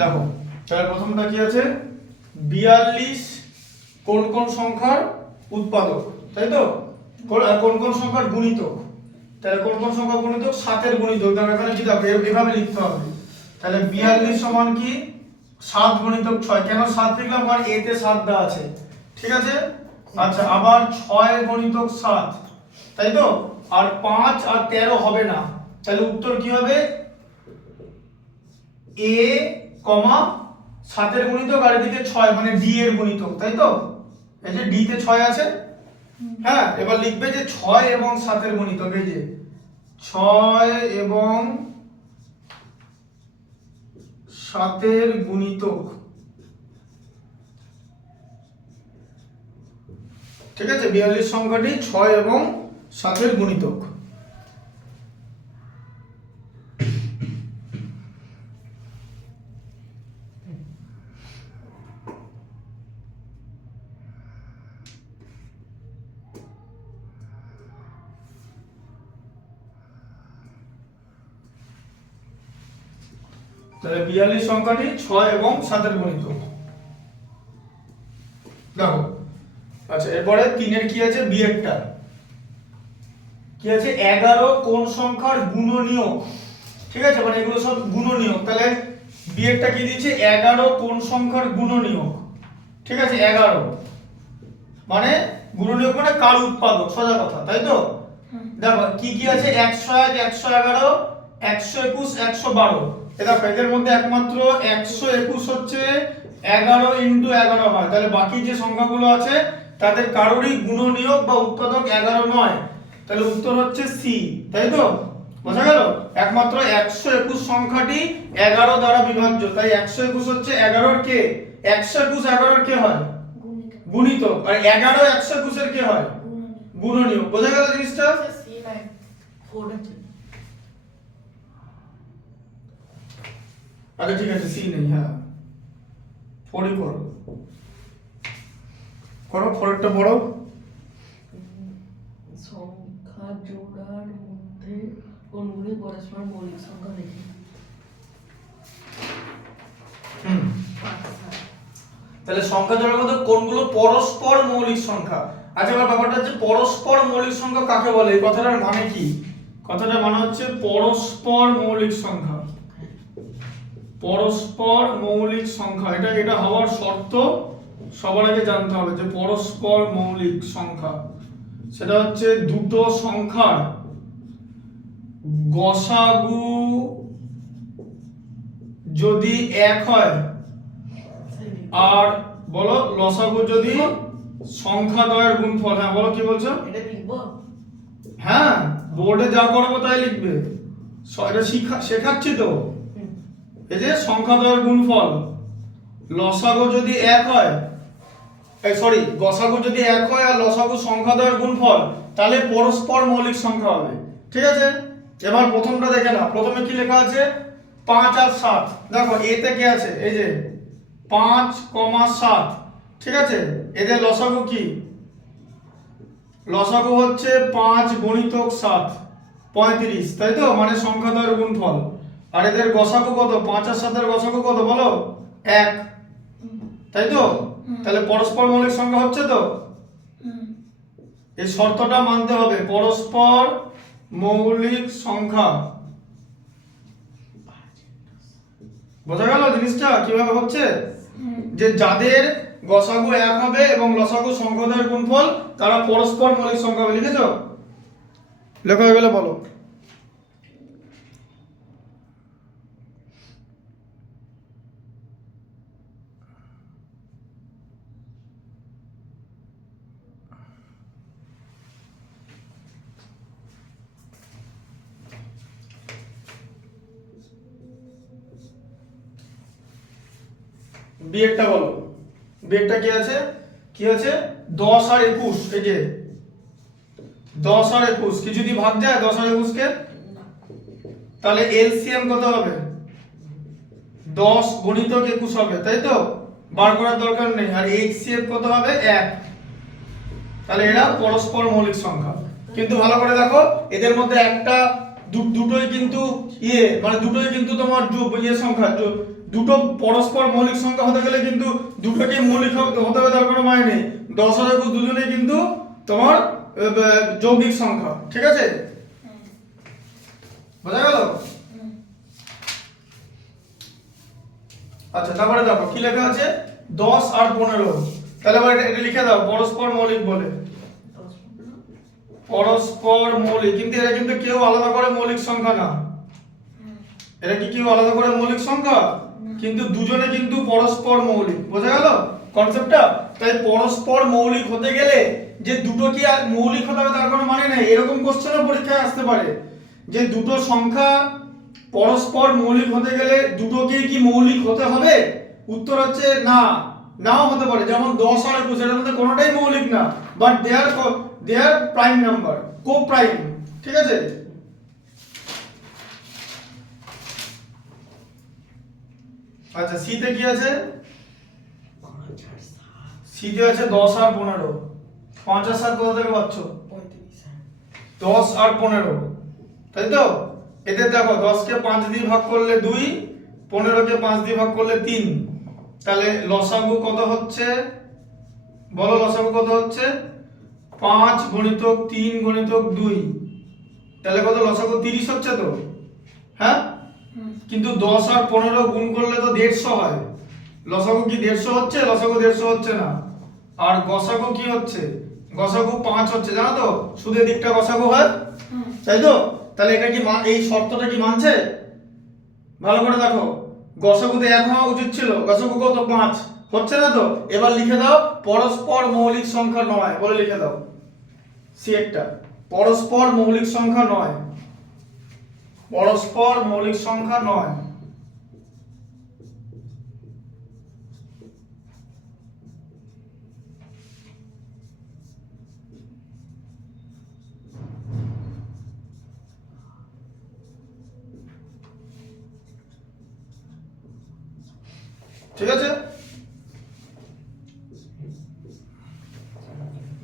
দেখো তাহলে প্রথমটা কি আছে, 42 কোন কোন সংখ্যার উৎপাদক, তাই তো? কোন কোন সংখ্যার গুণিতক, তাহলে কোন কোন সংখ্যার গুণিতক? 7 এর গুণিতক। দেখো এখানে কি দেখো এভাবে লিখতে হবে, তাহলে 42 সমান কি 7 গুণিতক 6। কেন 7 লিখলাম? কারণ এ তে 7 দেওয়া আছে, ঠিক আছে? আচ্ছা, আবার 6 গুণিতক 7, তাই তো? আর 5 আর 13 হবে না, তাহলে উত্তর কি হবে? a, 7 এর গুণিতক আর এদিকে 6 মানে d এর গুণিতক, তাই তো? এই যে d তে 6 আছে, হ্যাঁ, এবার লিখবে যে 6 এবং 7 এর গুণিতক, এই যে 6 এবং 7 এর গুণিতক, ঠিক আছে? 42 সংখ্যাটি 6 এবং 7 এর গুণিতক। তাহলে 42 সংখ্যাটি 6 এবং 7 এর গুণিতক। দেখো আচ্ছা, এরপরে 3 এর কি আছে, বিয়েরটা কি আছে, 11 কোন সংখ্যার গুণনীয়ক, ঠিক আছে? মানে এগুলো সব গুণনীয়ক। তাহলে বিয়েরটা কি দিয়েছে, 11 কোন সংখ্যার গুণনীয়ক, ঠিক আছে? 11 মানে গুণনীয়ক মানে কার উৎপাদক, সোজা কথা, তাই তো? দেখো কি কি আছে, 101, 111, 121, 112। দেখো এদের মধ্যে একমাত্র 121 হচ্ছে 11 ইনটু 11 হয়, তাহলে বাকি যে সংখ্যাগুলো আছে তাদের কারোরই গুণনীয়ক বা উৎপাদক 11 নয়, তাহলে উত্তর হচ্ছে সি, তাই তো? বোঝা গেল? একমাত্র 121 সংখ্যাটি 11 দ্বারা বিভাজ্য, তাই 121 হচ্ছে 11 এর কে, 121 11 এর কে হয়, গুণিতক, আর 11 121 এর কে হয়, গুণনীয়ক। বোঝা গেল জিনিসটা? আচ্ছা ঠিক আছে, সি নেই, হ্যাঁ 4ই করো, করো 4টা পড়ো। সংখ্যা জোড়ার মধ্যে কোনগুলি পরস্পর মৌলিক সংখ্যা দেখি। তাহলে সংখ্যা জোড়ার মধ্যে কোনগুলো পরস্পর মৌলিক সংখ্যা। আচ্ছা এবার ব্যাপারটা হচ্ছে পরস্পর মৌলিক সংখ্যা কাকে বলে, এই কথাটার মানে কি? কথাটার মানে হচ্ছে পরস্পর মৌলিক সংখ্যা, পরস্পর মৌলিক সংখ্যা, এটা হওয়ার শর্ত সবার আগে জানতে হবে যে পরস্পর মৌলিক সংখ্যা সেটা হচ্ছে দুটো সংখ্যার গসাগু যদি এক হয় আর বলো লসাগু যদি সংখ্যা দ্বয়ের গুণফল। হ্যাঁ বলো কি বলছো? এটা লিখবো? হ্যাঁ বোর্ডে যা করাবো তাই লিখবে, এটা শেখাচ্ছি তো। এই যে সংখ্যা দ্বয়ের গুণফল, লসাগু যদি এক হয়, সরি গসাগু যদি এক হয় আর লসাগু সংখ্যা দ্বয়ের গুণফল, তাহলে পরস্পর মৌলিক সংখ্যা হবে, ঠিক আছে? এবার প্রথমটা দেখে নাও, প্রথমে কি লেখা আছে, 5 আর 7। দেখো এতে কি আছে, এই যে 5, 7, ঠিক আছে? এদের লসাগু কি, লসাগু হচ্ছে 5 গুণিতক 7, 35, তাই তো? মানে সংখ্যা দ্বয়ের গুণফল। আর এদের গসাগু কত, 5 আর 7 এর গসাগু কত বলো, 1, তাই তো? তাহলে পরস্পর মৌলিক সংখ্যা হচ্ছে তো, এই শর্তটা মানতে হবে, পরস্পর মৌলিক সংখ্যা। বোঝা গেল জিনিসটা কিভাবে হচ্ছে, যে যাদের গসাগু 1 হবে এবং লসাগু সংখ্যা দ্বয়ের গুণফল তারা পরস্পর মৌলিক সংখ্যা হবে। লিখেছো? লেখা হয়ে গেলে বলো। বিয়েরটা বলো, বিয়েরটা কি আছে, কি আছে 10 আর 21, এই যে 10 আর 21 কি যদি ভাগ যায় 10 আর 21 কে, তাহলে এলসিএম কত হবে, 10 গুণিতক 21 হবে, তাই তো? বার করার দরকার নেই। আর এইচসিএফ কত হবে, 1। তাহলে এরা পরস্পর মৌলিক সংখ্যা। কিন্তু ভালো করে দেখো, এদের মধ্যে একটা দুটোই কিন্তু মানে দুটোই কিন্তু তোমার সংখ্যা দুটো পরস্পর মৌলিক সংখ্যা হতে গেলে কিন্তু দুটোকে মৌলিক হতে হবে তার কোনো মানে নেই। 10 আর 21 দুজনেই কিন্তু তোমার যৌগিক সংখ্যা, ঠিক আছে? বোঝা গেল? আচ্ছা, তারপরে দেখো কি লেখা আছে, 10 আর 15। তাহলে এবার এটা লিখে দাও পরস্পর মৌলিক বলে। পরস্পর মৌলিক, কিন্তু এরা কিন্তু কেউ আলাদা করে মৌলিক সংখ্যা না। এরা কি কেউ আলাদা করে মৌলিক সংখ্যা? কিন্তু দুজনে কিন্তু পরস্পর মৌলিক। বোঝা গেল কনসেপ্টটা? তাই পরস্পর মৌলিক হতে গেলে যে দুটো কি মৌলিক হতে হবে তার কোনো মানে নেই। এরকম কোশ্চেনও পরীক্ষায় আসতে পারে যে দুটো সংখ্যা পরস্পর মৌলিক হতে গেলে দুটোকে কি মৌলিক হতে হবে? উত্তর হচ্ছে না, নাও হতে পারে। যেমন 10 আর 21 এর মধ্যে কোনোটাই মৌলিক না, but they are prime number, coprime, ঠিক আছে? আচ্ছা, সি তে কি আছে? সি তে আছে 10 আর 15। 5 আর 7 কোথা থেকে পাচ্ছ? 10 আর 15, তাই তো? এদের দেখো 10 কে 5 দিয়ে ভাগ করলে 2, 15 কে 5 দিয়ে ভাগ করলে 3। তাহলে লসাগু কত হচ্ছে? বলো লসাগু কত হচ্ছে? 5 গুণিতক 3 গুণিতক 2, তাহলে কত? লসাগু 30 হচ্ছে তো, হ্যাঁ? কিন্তু 10 আর 15 গুণ করলে তো 150 হয়। লসাগু কি 150 হচ্ছে? লসাগু 150 হচ্ছে না। আর গসাগু কি হচ্ছে? গসাগু 5 হচ্ছে, জানো তো? শুধু এদিকটা গসাগু হয়, তাই তো? তাহলে এটা কি এই শর্তটা কি মানছে? ভালো করে দেখো, গসাগুতে 1 হওয়া উচিত ছিল, গসাগু কত? 5 হচ্ছে না তো? এবার লিখে দাও পরস্পর মৌলিক সংখ্যা নয় বলে লিখে দাও। সি একটা পরস্পর মৌলিক সংখ্যা নয়, পরস্পর মৌলিক সংখ্যা নয়। ঠিক আছে,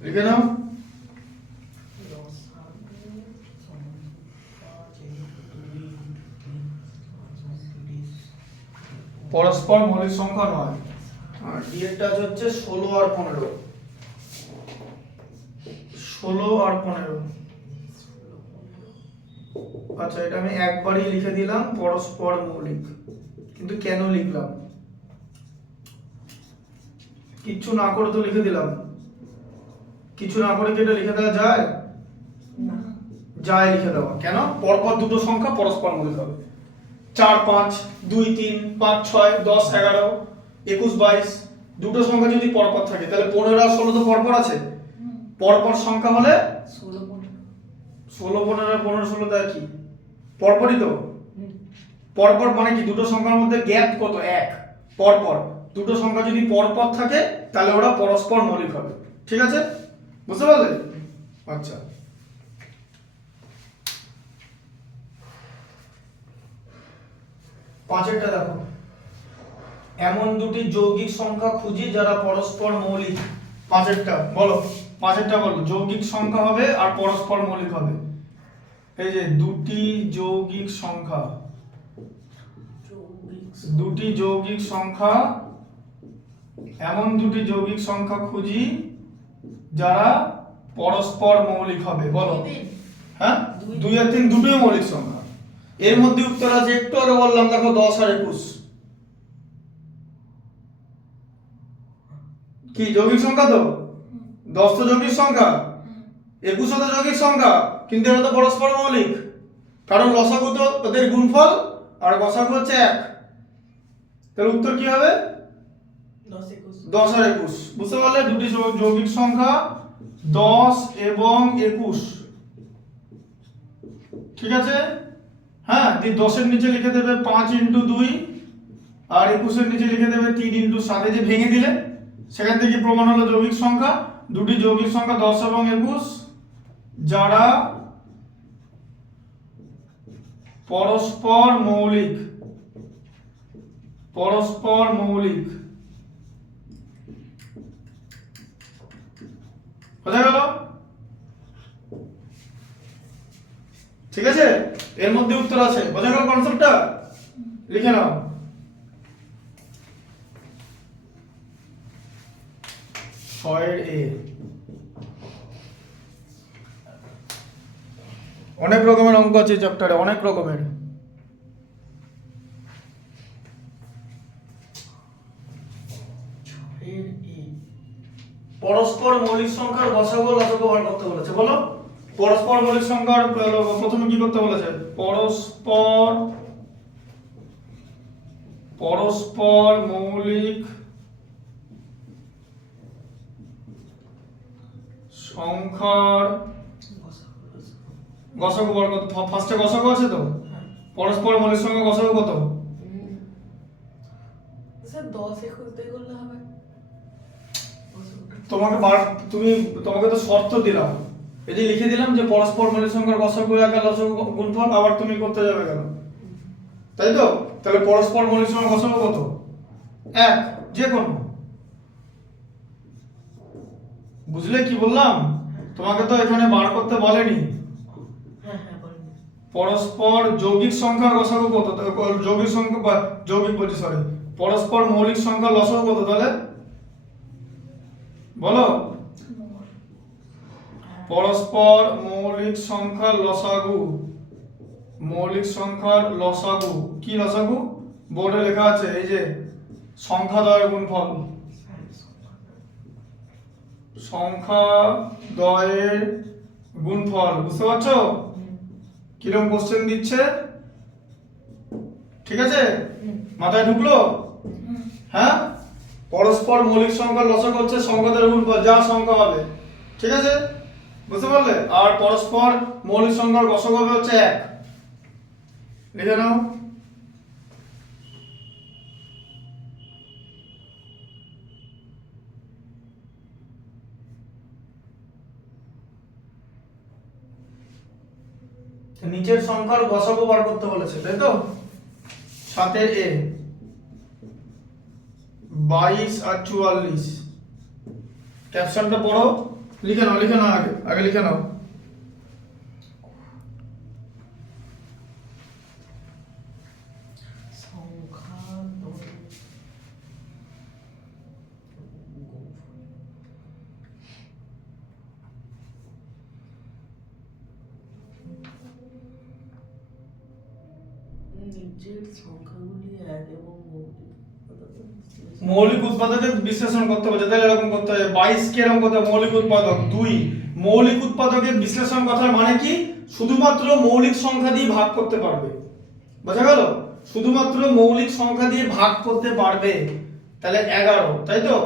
লিখে নাও। পরস্পর মৌলিক সংখ্যা নয়। আর ডি এরটা হচ্ছে 16 আর 15। 16 আর 15। আচ্ছা, এটা আমি একবারই লিখে দিলাম পরস্পর মৌলিক। কিন্তু কেন লিখলাম? কিচ্ছু না করে তো লিখে দিলাম। কিছু না করে কি এটা লিখে দেওয়া যায়? না, যায় লিখে দেওয়া। কেন? পরপর দুটো সংখ্যা পরস্পর মৌলিক হবে। 4 5, 2 3, 5 6, 10 11, 21 22 দুটো সংখ্যা যদি পরপর থাকে তাহলে 15 আর 16 তো পরপর আছে। পরপর সংখ্যা হলে 16 16 15 আর 15 16 তা কি পরপরই তো? পরপর মানে কি দুটো সংখ্যার মধ্যে গ্যাপ কত? 1। পরপর দুটো সংখ্যা যদি পরপর থাকে তাহলে ওরা পরস্পর মৌলিক হবে। ঠিক আছে, বুঝতে পারলে? আচ্ছা, পাঁচেরটা দেখো, এমন দুটি যৌগিক সংখ্যা খুঁজি যারা পরস্পর মৌলিক। পাঁচেরটা বলো, পাঁচেরটা বলো। যৌগিক সংখ্যা হবে আর পরস্পর মৌলিক হবে। এই যে দুটি যৌগিক সংখ্যা, দুটি যৌগিক সংখ্যা, এমন দুটি যৌগিক সংখ্যা খুঁজি যারা পরস্পর মৌলিক হবে। বলো। হ্যাঁ, 2 আর 3 দুটোই মৌলিক সংখ্যা। এর মধ্যে উত্তর আছে, একটু আগে বললাম দেখো 10 আর 21 কি যৌগিক সংখ্যা তো? 10 তো যৌগিক সংখ্যা, 21 তো যৌগিক সংখ্যা, কিন্তু এরা তো পরস্পর মৌলিক। কারণ লসাগু তো ওদের গুণফল আর গসাগু হচ্ছে 1। তাহলে উত্তর কি হবে? 10 আর 21। বুঝতে পারলে? দুটি যৌগিক সংখ্যা 10 এবং 21। ঠিক আছে, হ্যাঁ। 10 এর নিচে লিখে দেবে 5 × 2 আর 21 এর নিচে লিখে দেবে 3 × 7। যে ভেঙে দিলে সেখান থেকে প্রমাণ হলো যৌগিক সংখ্যা। দুটি যৌগিক সংখ্যা 10 এবং 21 যারা পরস্পর মৌলিক, পরস্পর মৌলিক। বোঝা গেল? ঠিক আছে, এর মধ্যে উত্তর আছে, বোঝা গেল কনসেপ্টটা? লিখে নাও। ছয়ের এ অনেক রকমের অঙ্ক আছে চ্যাপ্টারে, অনেক রকমের। এর এ পরস্পর মৌলিক সংখ্যার গসাগু লসাগু বার করতে বলেছে, বলো। পরস্পর মৌলিক সংখ্যার প্রথমে কি করতে বলেছে? পরস্পর মৌলিক সংখ্যার গসাগু বার করতে। ফার্স্টে গসাগু আছে তো, পরস্পর মৌলিক সংখ্যা গসাগু কত? স্যার 10 এ করতে করলে হবে। তোমাকে তো শর্ত দিলাম, এই যে লিখে দিলাম যে পরস্পর মৌলিক সংখ্যার গসাগু একা লসাগু গুণফল, আবার তুমি করতে যাবে কেন? তাই তো? তাহলে পরস্পর মৌলিক সংখ্যার গসাগু কত? 1, যে কোনো। বুঝলে কি বললাম? তোমাকে তো এখানে বার করতে বলেনি। হ্যাঁ হ্যাঁ বলেন। পরস্পর যৌগিক সংখ্যার গসাগু কত? যৌগিক সংখ্যা বা যৌগিক বলছি, সরি, পরস্পর মৌলিক সংখ্যার লসাগু কত তাহলে? বলো। পরস্পর মৌলিক সংখ্যার লসাগু, মৌলিক সংখ্যার লসাগু কি লসাগু? বোর্ডে লেখা আছে, এই যে সংখ্যা দ্বয়ের গুণফল, সংখ্যা দ্বয়ের গুণফল। বুঝতে পারছো কিরকম কোশ্চেন দিচ্ছে? ঠিক আছে, মাথায় ঢুকলো? হ্যাঁ, পরস্পর মৌলিক সংখ্যার লসাগু হচ্ছে সংখ্যা দ্বয়ের গুণফল, যা সংখ্যা হবে। ঠিক আছে, বুঝতে পারলে? আর পরস্পর মৌলিক সংখ্যার গসাগু হবে হচ্ছে 1। লিখে নাও। নিচের সংখ্যার গসাগু বার করতে বলেছে, তাই তো? 7 এ 22 আর 44। ক্যাপশনটা পড়ো, লিখে নাও, লিখে নাও, আগে লিখে নাও। সংখ্যা দ্বয় নিচের সংখ্যাগুলি 1 এবং মৌলিক উৎপাদকের বিশ্লেষণ করতে হবে, তাহলে এরকম করতে হবে। 22 কে এরকম করতে হবে, মৌলিক উৎপাদক 2। মৌলিক উৎপাদকের বিশ্লেষণ কথার মানে কি? শুধুমাত্র মৌলিক সংখ্যা দিয়ে ভাগ করতে পারবে, বোঝা গেল? শুধুমাত্র মৌলিক সংখ্যা দিয়ে ভাগ করতে পারবে, তাহলে 11, তাই তো?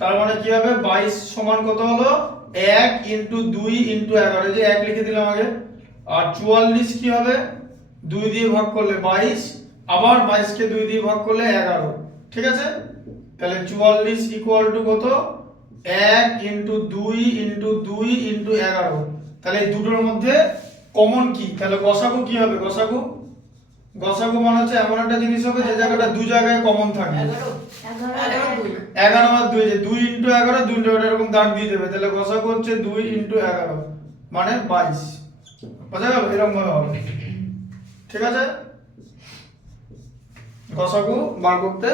তার মানে কি হবে? 22 সমান কত হলো? 1 × 2 × 11, এই যে 1 লিখে দিলাম আগে। আর 44 কি হবে? 2 দিয়ে ভাগ করলে 22, আবার 22 কে 2 দিয়ে ভাগ করলে 11। ঠিক আছে, তাহলে 44 ইকুয়াল টু কত? 1 × 2 × 2 × 11। তাহলে এই দুটোর মধ্যে কমন কি? তাহলে গসাগু কি হবে? গসাগু মানে হচ্ছে এমন একটা জিনিস হবে যে জায়গাটা দু জায়গায় কমন থাকবে। 11 আর 2, যে 2 × 11, 2 × 11 এরকম দাগ দিয়ে দেবে, তাহলে গসাগু হচ্ছে 2 × 11 মানে 22। বোঝা গেল? এরকম ভাবে হবে। ঠিক আছে, গসাগু বার করতে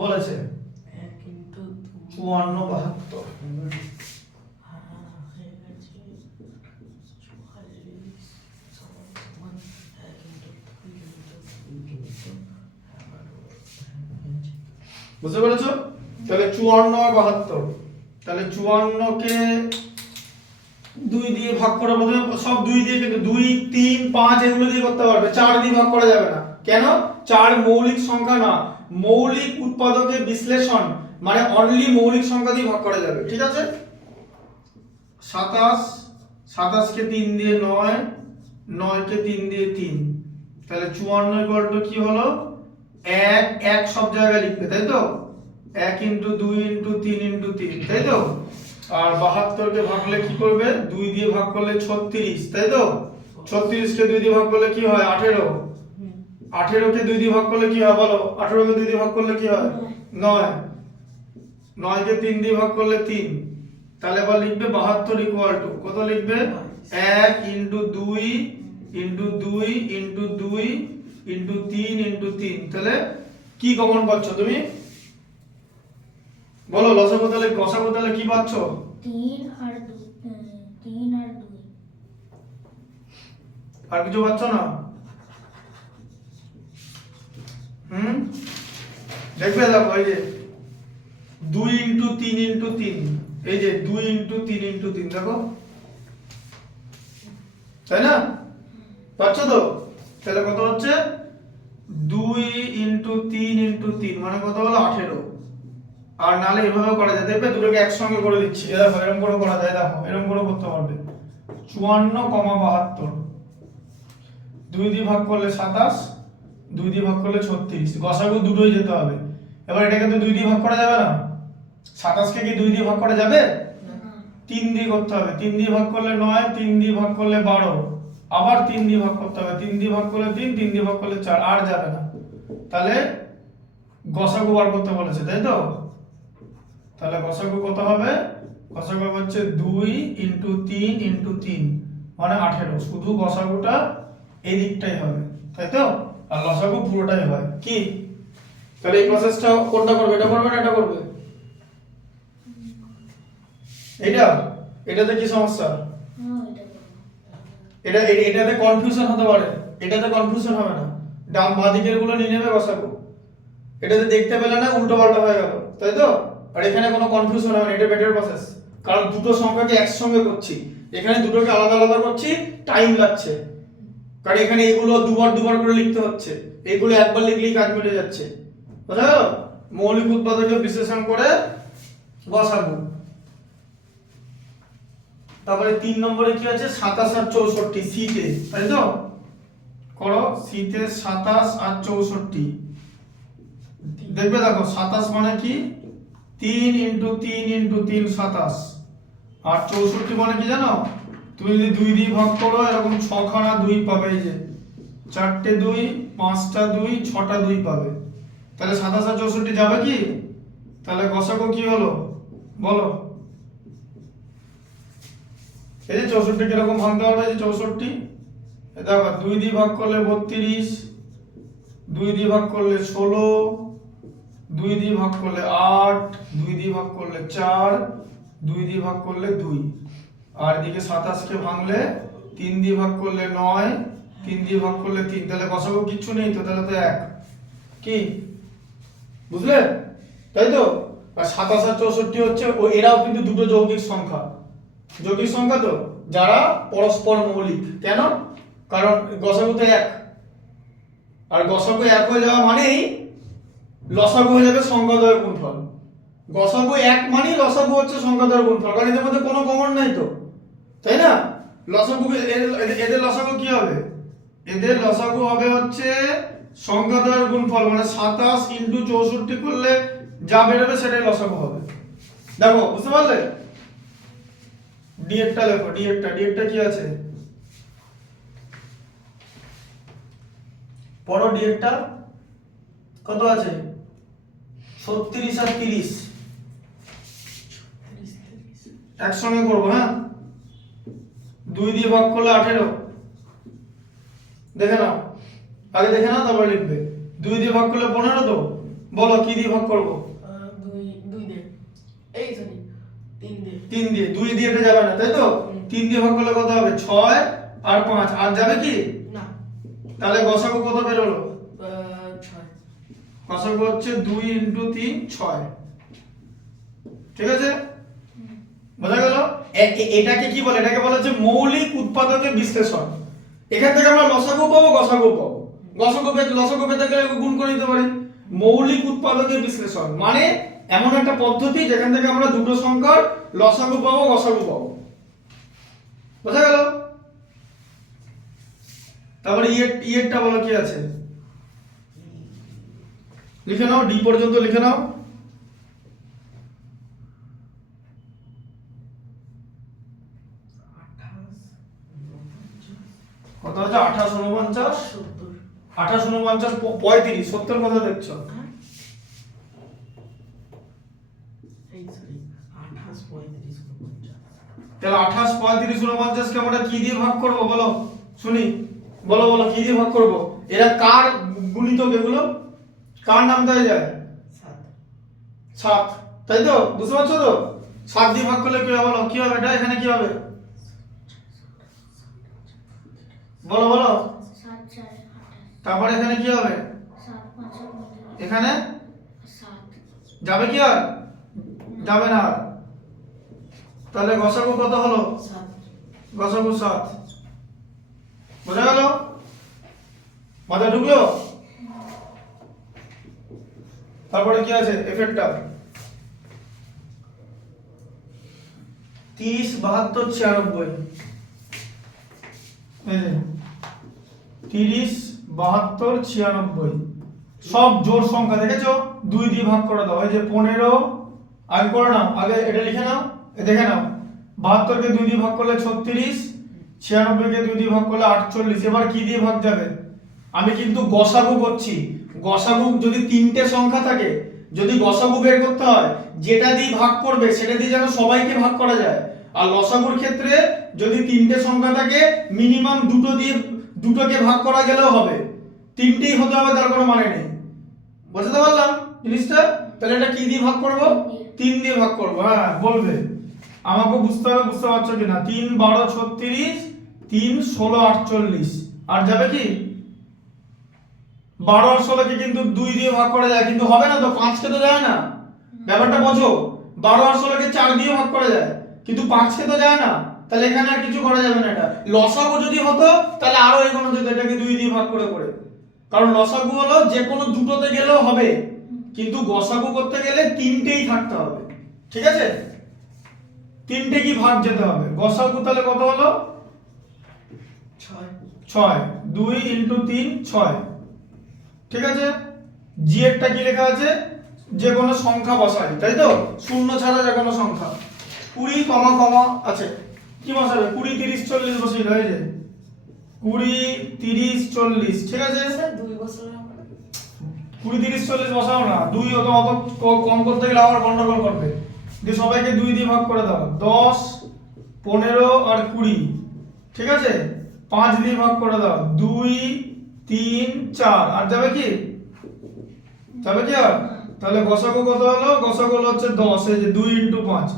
বলেছে। 1 কিন্তু 54 72। বুঝতে পেরেছো? তাহলে 54 আর 72, তাহলে 54 কে 2 দিয়ে ভাগ করা, প্রথমে সব 2 দিয়ে, কিন্তু 2 3 5 এগুলো দিয়ে করতে পারবে, 4 দিয়ে ভাগ করা যাবে না। কেন? 4 মৌলিক সংখ্যা না, মৌলিক উৎপাদকের বিশ্লেষণ মানে অনলি মৌলিক সংখ্যা দিয়ে ভাগ করা যাবে। ঠিক আছে, 27 কে 3 দিয়ে 9, 9 কে 3 দিয়ে 3, তাহলে 54 ইকুয়াল টু কি হলো? 1 সব জায়গায় লিখবে, তাই তো? 1 × 2 × 3 × 3, তাই তো? আর 72 কে ভাগলে কি করবে? 2 দিয়ে ভাগ করলে 36, তাই তো? 36 কে 2 দিয়ে ভাগ করলে কি হয়? 18। 18 কে 2 দিয়ে ভাগ করলে কি হয় বলো? 18 কে 2 দিয়ে ভাগ করলে কি হয়? 9। 9 কে 3 দিয়ে ভাগ করলে 3। তাহলে এবার লিখবে 72 ইকুয়াল টু কত লিখবে? 1 × 2 ইন্টু 2 ইন্টু 2 ইন্টু 3 ইন্টু 3, তাহলে কি কমন পাচ্ছ তুমি? বলো লসাগু তাহলে গসাগু তাহলে কি পাচ্ছ? 3 আর 2 3 আর 2 আর কিছু পাচ্ছ না? দেখবে দেখো এই যে 2 ইন্টু 3 ইন্টু 3, এই যে 2 ইন্টু 3 ইন্টু 3, দেখো তাই না? পাচ্ছ তো? তাহলে কত হচ্ছে? 2 ইন্টু 3 ইন্টু 3 মানে কত হলো? 18। আর নালে এভাবে করা যায়, দেখবে দুটোকে একসঙ্গে করে দিচ্ছি, দেখো এরকম করে করা যায়, দেখো এরকম করে করতে পারবে। 54,72 2 দিয়ে ভাগ করলে 27, 2 দিয়ে ভাগ করলে 36, গসাগু দুটোই যেতে হবে। এবার এটাকে তো 2 দিয়ে ভাগ করা যাবে না, 27 কে কি 2 দিয়ে ভাগ করা যাবে? 3 দিয়ে করতে হবে, 3 দিয়ে ভাগ করলে 9, 3 দিয়ে ভাগ করলে 12, আবার 3 দিয়ে ভাগ করতে হবে, 3 দিয়ে ভাগ করলে 3, 3 দিয়ে ভাগ করলে 4, আর যাবে না। তাহলে গসাগু বার করতে বলেছে, তাই তো? তাহলে গসাগু কত হবে? গসাগু হচ্ছে 2 ইন্টু 3 ইন্টু 3 মানে 18, শুধু গসাগুটা এই দিকটাই হবে, তাই তো? আর লসাগু পুরোটাই হয় কি? তাহলে এই প্রসেসটা কোনটা করবে? এটা করবে না এটা করবে? এটাতে কি সমস্যা? এটাতে কনফিউশন হতে পারে, এটাতে কনফিউশন হবে না, ডান বাঁ দিকের গুলো নিয়ে নেবে গসাগু। এটাতে দেখতে পেলে না উল্টো পাল্টা হয়ে গেল, তাই তো? আর এখানে কোনো কনফিউশন হবে না, এটা বেটার প্রসেস, কারণ দুটো সংখ্যাকে একসঙ্গে করছি, এখানে দুটোকে আলাদা আলাদা করছি, টাইম লাগছে, কারণ এখানে এগুলো দুবার দুবার করে লিখতে হচ্ছে, এগুলো একবার লিখলেই কাজ মিটে যাচ্ছে, বুঝা গেল? মৌলিক উৎপাদকে বিশ্লেষণ করে গসাগু। তারপরে 3 নম্বরে কি আছে? 27 আর 64 সিতে, তাই তো? করো সিতে 27 আর 64, দেখবে দেখো 27 মানে কি? 3 ইন্টু 3 ইন্টু 3 27, আর 64 মানে কি জানো? তুমি যদি 2 দিয়ে ভাগ করো এরকম 6 খানা 2 পাবে, এই যে 4টে 2, 5টা 2, 6টা 2 পাবে। তাহলে 27 আর 64 যাবে কি? তাহলে গসাগু কি হলো বলো? এই যে 64 কিরকম ভাঙতে পারবে? এই যে 64, দেখো 2 দিয়ে ভাগ করলে 32, 2 দিয়ে ভাগ করলে 16, 2 দিয়ে ভাগ করলে 8, 2 দিয়ে ভাগ করলে 4, 2 দিয়ে ভাগ করলে 2, আর এদিকে 27 কে ভাঙলে 3 দিয়ে ভাগ করলে 9, 3 দিয়ে ভাগ করলে 3, তাহলে গসাগু কিচ্ছু নেই তো, তাহলে তো 1 কি? বুঝলে? তাই তো? আর 27 আর 64 হচ্ছে এরাও কিন্তু দুটো যৌগিক সংখ্যা, যৌগিক সংখ্যা তো, যারা পরস্পর মৌলিক। কেন? কারণ গসাগু তো 1, আর গসাগু 1 হয়ে যাওয়া মানেই লসাগু হয়ে যাবে সংখ্যাদ্বয়ের গুণফল। গসাগু 1 মানেই লসাগু হচ্ছে সংখ্যাদ্বয়ের গুণফল, কারণ এদের মধ্যে কোনো কমন নাই তো, তাই না? লসাগু এদের লসাগু কি হবে? এদের লসাগু হবে হচ্ছে সংখ্যাদ্বয়ের গুণফল, মানে 27 ইন্টু 64 করলে যা বেরোবে সেটাই লসাগু হবে। দেখো বুঝতে পারলে? ডিএরটা লেখো, ডিএরটা কি আছে পড়ো। ডিএরটা কত আছে? 36 আর 30 একসঙ্গে করবো, হ্যাঁ? 2 দিয়ে ভাগ করলে 18, দেখে নাও, আগে দেখে নাও তারপর লিখবে। 2 দিয়ে ভাগ করলে 15 তো, বলো কি দিয়ে ভাগ করবো? 2 দিয়ে, এই সরি 3 দিয়ে, 3 দিয়ে। 2 দিয়ে এটা যাবে না, তাই তো? 3 দিয়ে ভাগ করলে কত হবে? 6 আর 5, আর যাবে কি? না, তাহলে গসাগু কত বের হলো? 6, গসাগু হচ্ছে 2 ইন্টু 3 6, ঠিক আছে? বোঝা গেল? এটাকে কি বলে? এটাকে বলা হচ্ছে মৌলিক উৎপাদকের বিশ্লেষণ। এখান থেকে আমরা লসাগু পাবো, গসাগু পাবো, লসাগু পেতে গেলে গুণ করে দিতে পারি। মৌলিক উৎপাদকের বিশ্লেষণ মানে এমন একটা পদ্ধতি যেখান থেকে আমরা দুটো সংখ্যার লসাগু পাবো, গসাগু পাবো। বোঝা গেল? তারপরে ইয়েরটা বলো কি আছে? লিখে নাও, ডি পর্যন্ত লিখে নাও। কত আছে? 28, 49, 70, 28, 49, 35, 70 কত দেখছো? এই সরি 28, 35, 49, তাহলে 28, 35, 49 কে আমরা কি দিয়ে ভাগ করব বলো শুনি? বলো বলো কি দিয়ে ভাগ করব? এরা কার গুণিতক এগুলো? কার নাম দেওয়া যায়? 7, তাই তো? বুঝতে পারছো তো? 7 দিয়ে ভাগ করলে কি হবে বলো? কি হবে এটা? এখানে কি হবে? বলো বলো। 7 4 28 তারপরে এখানে কি হবে? 7 5 29 এখানে 7 যাবে কি আর? যাবে না আর। তাহলে গসাগু কত হলো? 7 গসাগু 7। বোঝা গেল? মাথা ঢুকলো? তারপরে কি আছে? এফেক্টটা 30 72 96। এই যে 30 72 96 সব জোড় সংখ্যা, দেখেছো? 2 দিয়ে ভাগ করে দাও। এই যে 15 আগে করে নাও, আগে এটা লিখে নাও, দেখে নাও। 72 কে 2 দিয়ে ভাগ করলে 36, 96 কে 2 দিয়ে ভাগ করলে 48। এবার কি দিয়ে ভাগ যাবে? আমি কিন্তু গসাগু করছি। গসাগু যদি 3টে সংখ্যা থাকে, যদি গসাগু বের করতে হয়, যেটা দিয়ে ভাগ করবে সেটা দিয়ে যেন সবাইকে ভাগ করা যায়। আর লসাগুর ক্ষেত্রে যদি 3টে সংখ্যা থাকে, মিনিমাম দুটোকে ভাগ করা গেলেও হবে, 3টেই হতে হবে তার কোনো মানে নেই। বুঝতে পারলাম জিনিসটা? তাহলে এটা কি দিয়ে ভাগ করব? 3 দিয়ে ভাগ করব। হ্যাঁ বলবে, আমাকে বুঝতে হবে, বুঝতে পারছো কিনা? 3 12 36, 3 16 48। আর যাবে কি? 12 আর 16 কে কিন্তু 2 দিয়ে ভাগ করা যায়, কিন্তু হবে না তো, 5 কে তো যায় না। ব্যাপারটা বোঝো? 12 আর 16 কে 4 দিয়ে ভাগ করা যায়, কিন্তু 5 কে তো যায় না। তাহলে এখানে আর কিছু করা যাবে না। এটা লসাগু যদি হতো তাহলে আরো এগোনো যেত, এটাকে 2 দিয়ে ভাগ করে করে। কারণ লসাগু হলো যে কোনো দুটোতে গেলেও হবে, কিন্তু গসাগু করতে গেলে 3টেই থাকতে হবে। ঠিক আছে? 3টে কি ভাগ যেতে হবে। গসাগু তাহলে কত হলো? 6। 2 × 3 6। ঠিক আছে? জি এরটা কি লেখা আছে? যে কোনো সংখ্যা বসাই, তাই তো? শূন্য ছাড়া যে কোনো সংখ্যা। 20 কমা কমা আছে, কি বসাবে? 20 30 40 বসিয়ে দাও। এই যে 20 30 40। ঠিক আছে? স্যার 2 বছর 20 30 40 বসাও না, 2 অত কম করতে গেলে আবার গন্ডগোল করবে। দিয়ে সবাইকে 2 দিয়ে ভাগ করে দাও। 10 15 আর 20। ঠিক আছে? 5 দিয়ে ভাগ করে দাও। 2 3 4। আর যাবে কি? যাবে কি আর? তাহলে গসাগু কত হলো? গসাগু হলো হচ্ছে 10। এই যে 2 × 5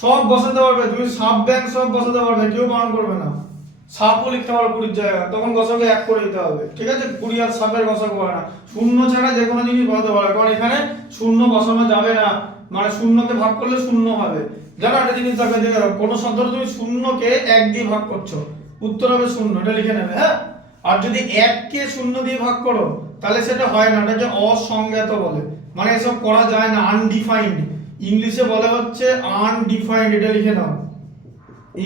সব বসাতে পারবে তুমি, সাব ব্যাংক সব বসাতে পারবে, কেউ বারণ করবে না। সাপও লিখতে পারো 20 জায়গায়, তখন গসাগু 1 করে দিতে হবে। ঠিক আছে? 20 আর সাপের গসাগু হয় না। শূন্য ছাড়া যে কোনো জিনিস বসাতে পারবে, কারণ এখানে শূন্য বসানো যাবে না, মানে শূন্যকে ভাগ করলে শূন্য হবে। জানো একটা জিনিস দেখো, দেখে রাখো, কোন শব্দ তুমি শূন্যকে 1 দিয়ে ভাগ করছো, উত্তর হবে 0, এটা লিখে নেবে। হ্যাঁ? আর যদি 1 কে 0 দিয়ে ভাগ করো তাহলে সেটা হয় না, এটাকে অসংজ্ঞাত বলে, মানে এসব করা যায় না, আনডিফাইন্ড। ইংলিশে বলে হচ্ছে আনডিফাইন্ড, এটা লিখে নাও।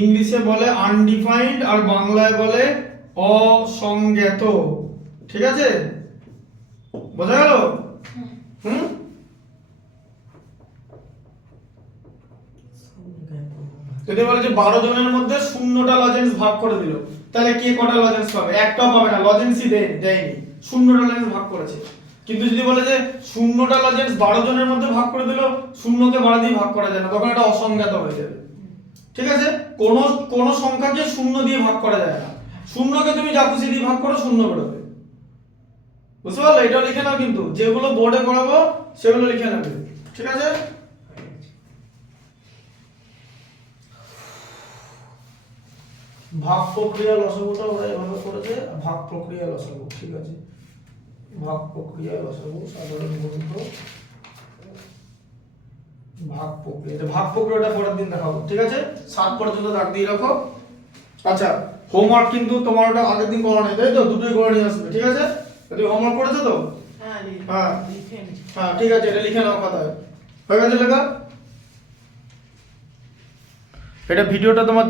ইংলিশে বলে আনডিফাইন্ড আর বাংলায় বলে অসংজ্ঞাত। ঠিক আছে? বোঝা গেল? হুম? যদি বলে যে 12 জনের মধ্যে 0টা লজেন্স ভাগ করে দিল, তাহলে কে কটা লজেন্স পাবে? একটাও পাবে না, লজেন্সই দেয়নি, 0টা লজেন্স ভাগ করেছে। কিন্তু যদি বলে যে 0টা লজেন্স 12 জনের মধ্যে ভাগ করে দিল, 0কে 12 দিয়ে ভাগ করা যায় না, তখন এটা অসংজ্ঞাত হয়ে যাবে। ঠিক আছে? কোন সংখ্যাকে 0 দিয়ে ভাগ করা যায় না। 0কে তুমি যা খুশি দিয়ে ভাগ করো 0 বেরোবে। বুঝতে পারলে? এটা লিখে নাও, কিন্তু যেগুলো বোর্ডে করাবো সেগুলো লিখে নেবে। ঠিক আছে? ভাগ প্রক্রিয়া লসাগুটা ওরা এভাবে করেছে, ভাগ প্রক্রিয়া লসাগু। ঠিক আছে? ভাগ প্রক্রিয়া লসাগু সাধারণ গুণিত ভাগ প্রক্রিয়া। ভাগ প্রক্রিয়াটা পরের দিন দেখাবো। ঠিক আছে? 7 পর্যন্ত দাগ দিয়ে রাখো। আচ্ছা, হোমওয়ার্ক কিন্তু তোমার ওটা আগের দিন করা নেই, তাই তো? দুটোই করে নিয়ে আসবে। ঠিক আছে? তুমি হোমওয়ার্ক করেছো তো? হ্যাঁ হ্যাঁ লিখে নিচ্ছি। হ্যাঁ, ঠিক আছে, এটা লিখে নাও খাতায়। হয়ে গেছে লেখা? এটা ভিডিওটা তোমার